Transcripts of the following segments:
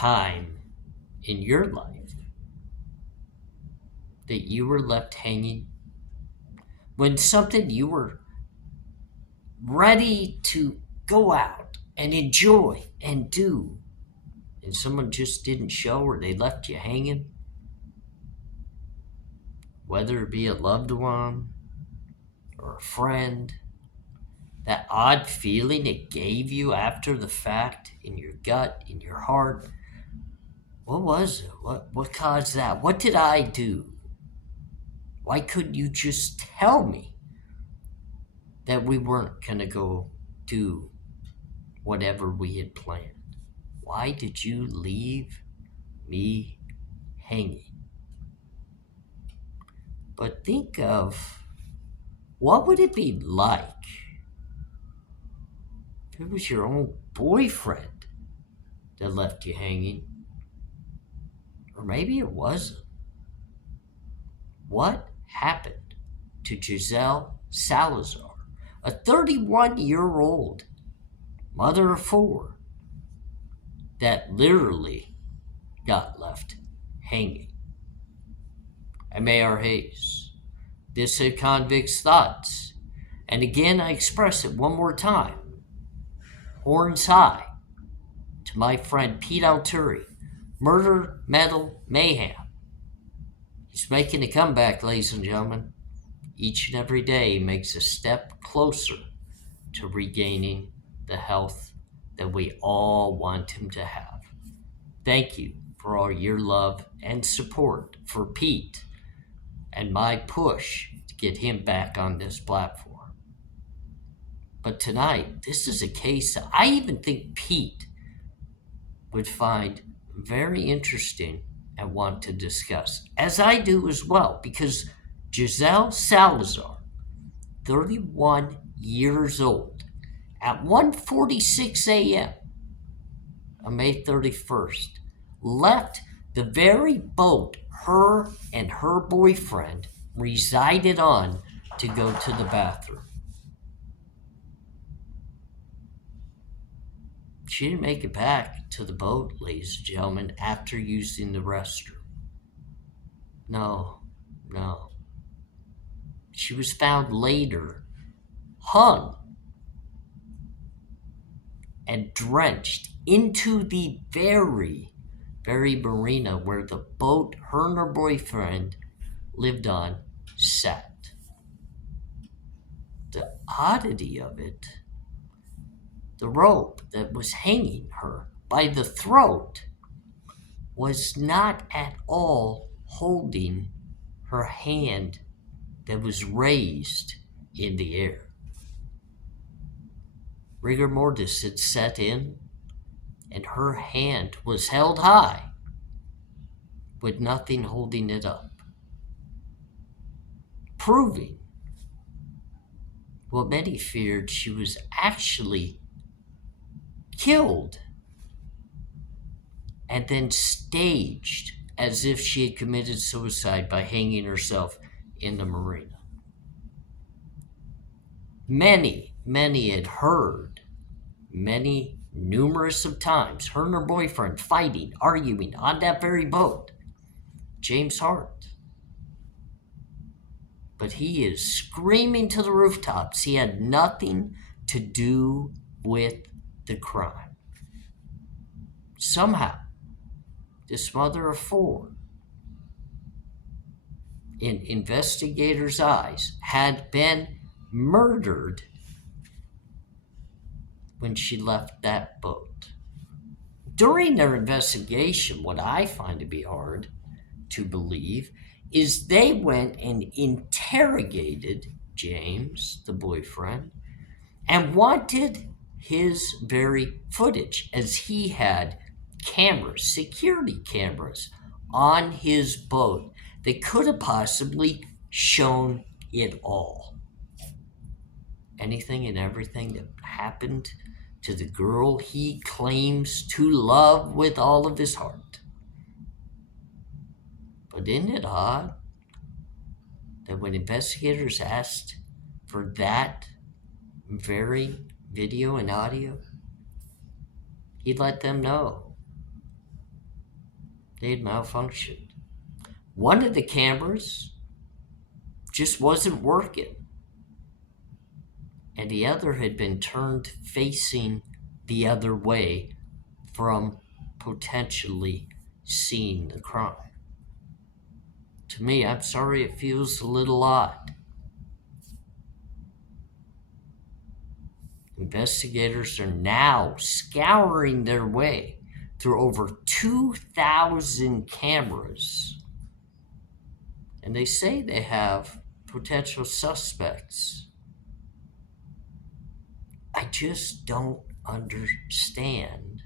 time in your life that you were left hanging? When something you were ready to go out and enjoy and do, and someone just didn't show or they left you hanging? Whether it be a loved one or a friend, that odd feeling it gave you after the fact in your gut, in your heart. What was it? What caused that? What did I do? Why couldn't you just tell me that we weren't going to go do whatever we had planned? Why did you leave me hanging? But think of what would it be like if it was your own boyfriend that left you hanging? Or maybe it wasn't. What happened to Giselle Salazar, a 31-year-old mother of 4 that literally got left hanging? I'm ARHayes. This is Convict's Thoughts. And again, I express it one more time. Horns high to my friend Pete Alturi. Murder, metal, mayhem. He's making a comeback, ladies and gentlemen. Each and every day makes a step closer to regaining the health that we all want him to have. Thank you for all your love and support for Pete and my push to get him back on this platform. But tonight, this is a case that I even think Pete would find very interesting and want to discuss, as I do as well, because Giselle Salazar, 31 years old, at 1:46 a.m. on May 31st, left the very boat her and her boyfriend resided on to go to the bathroom. She didn't make it back to the boat, ladies and gentlemen, after using the restroom. No. She was found later, hung and drenched into the very marina where the boat her and her boyfriend lived on sat. The oddity of it, the rope that was hanging her by the throat was not at all holding her hand that was raised in the air. Rigor mortis had set in, and her hand was held high with nothing holding it up, proving what many feared: she was actually killed and then staged as if she had committed suicide by hanging herself in the marina. Many had heard, numerous of times, her and her boyfriend fighting, arguing on that very boat, James Hart. But he is screaming to the rooftops he had nothing to do with the crime. Somehow, this mother of 4, in investigators' eyes, had been murdered when she left that boat. During their investigation, what I find to be hard to believe is they went and interrogated James, the boyfriend, and wanted his very footage, as he had cameras, security cameras on his boat that could have possibly shown it all. Anything and everything that happened to the girl he claims to love with all of his heart. But isn't it odd that when investigators asked for that very video and audio, he let them know They had malfunctioned. One of the cameras just wasn't working, and the other had been turned facing the other way from potentially seeing the crime. To me, I'm sorry, it feels a little odd. Investigators are now scouring their way through over 2,000 cameras, and they say they have potential suspects. I just don't understand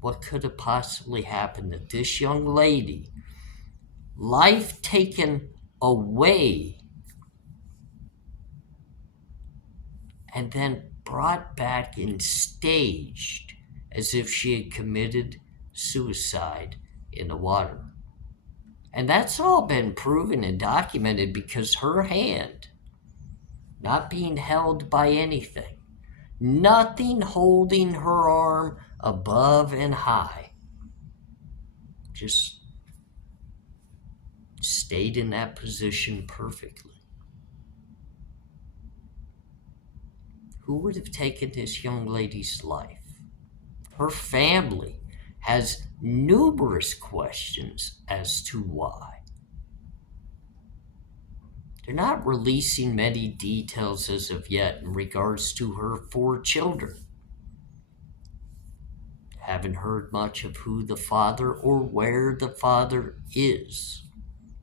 what could have possibly happened to this young lady. Life taken away and then brought back and staged as if she had committed suicide in the water. And that's all been proven and documented because her hand, not being held by anything, nothing holding her arm above and high, just stayed in that position perfectly. Who would have taken this young lady's life? Her family has numerous questions as to why. They're not releasing many details as of yet in regards to her 4 children. Haven't heard much of who the father or where the father is.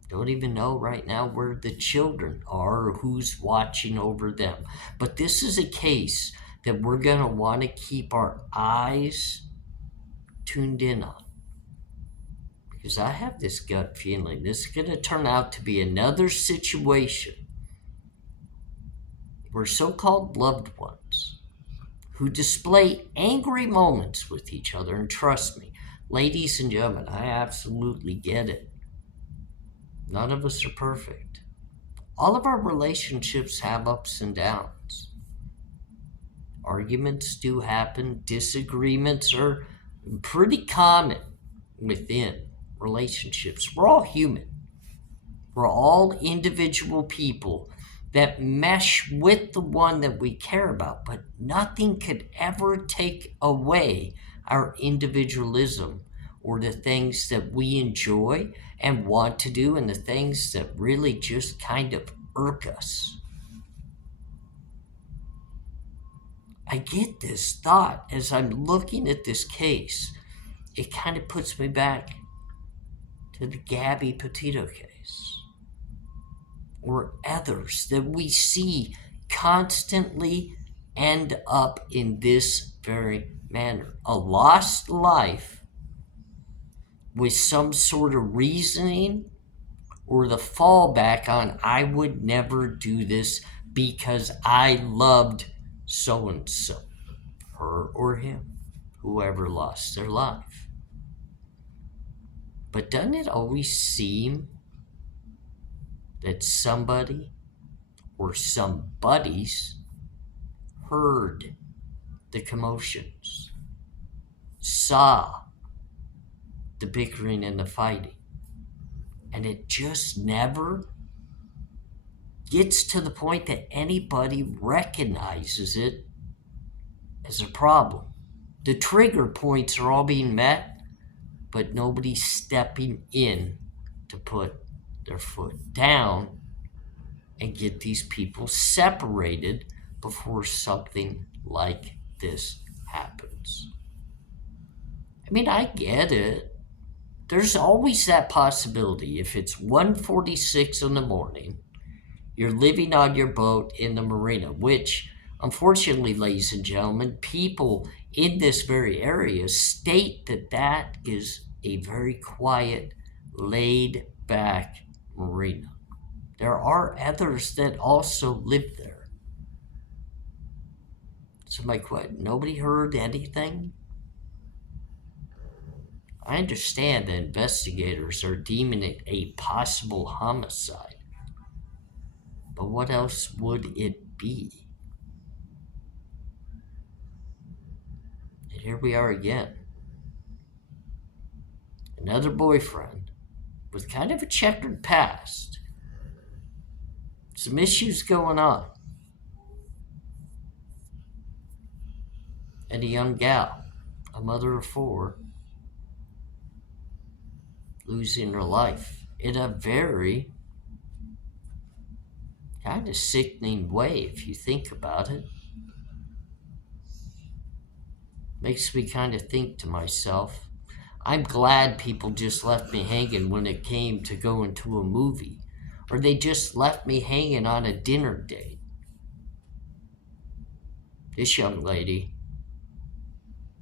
Don't even know right now where the children are or who's watching over them. But this is a case that we're going to want to keep our eyes tuned in on. Because I have this gut feeling this is going to turn out to be another situation where so-called loved ones who display angry moments with each other, and trust me, ladies and gentlemen, I absolutely get it. None of us are perfect. All of our relationships have ups and downs. Arguments do happen. Disagreements are pretty common within relationships. We're all human. We're all individual people that mesh with the one that we care about, but nothing could ever take away our individualism or the things that we enjoy and want to do and the things that really just kind of irk us. I get this thought as I'm looking at this case. It kind of puts me back to the Gabby Petito case or others that we see constantly end up in this very manner. A lost life with some sort of reasoning or the fallback on, I would never do this because I loved so-and-so, her or him, whoever lost their life. But doesn't it always seem that somebody or somebodies heard the commotions, saw the bickering and the fighting, and it just never gets to the point that anybody recognizes it as a problem? The trigger points are all being met, but nobody's stepping in to put their foot down and get these people separated before something like this happens. I mean, I get it. There's always that possibility. If it's 1:46 in the morning, you're living on your boat in the marina, which, unfortunately, ladies and gentlemen, people in this very area state that that is a very quiet, laid-back marina. There are others that also live there. So my question, nobody heard anything? I understand that investigators are deeming it a possible homicide, but what else would it be? And here we are again. another boyfriend with kind of a checkered past, some issues going on, and a young gal, a mother of four, losing her life in a very kind of sickening way, if you think about it. Makes me kind of think to myself, I'm glad people just left me hanging when it came to going to a movie, or they just left me hanging on a dinner date. This young lady,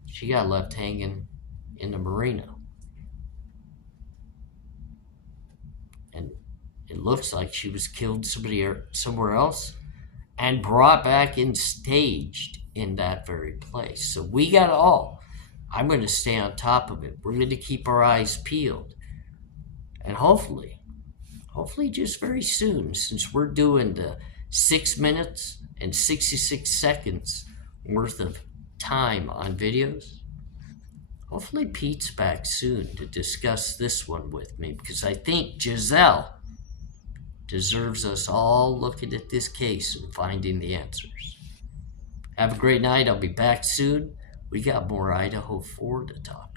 she got left hanging in the Marina. And it looks like she was killed somewhere else and brought back and staged in that very place. So we got all. I'm going to stay on top of it. We're going to keep our eyes peeled. And hopefully just very soon, since we're doing the 6 minutes and 66 seconds worth of time on videos, hopefully Pete's back soon to discuss this one with me, because I think Giselle deserves us all looking at this case and finding the answers. Have a great night. I'll be back soon. We got more Idaho 4 to talk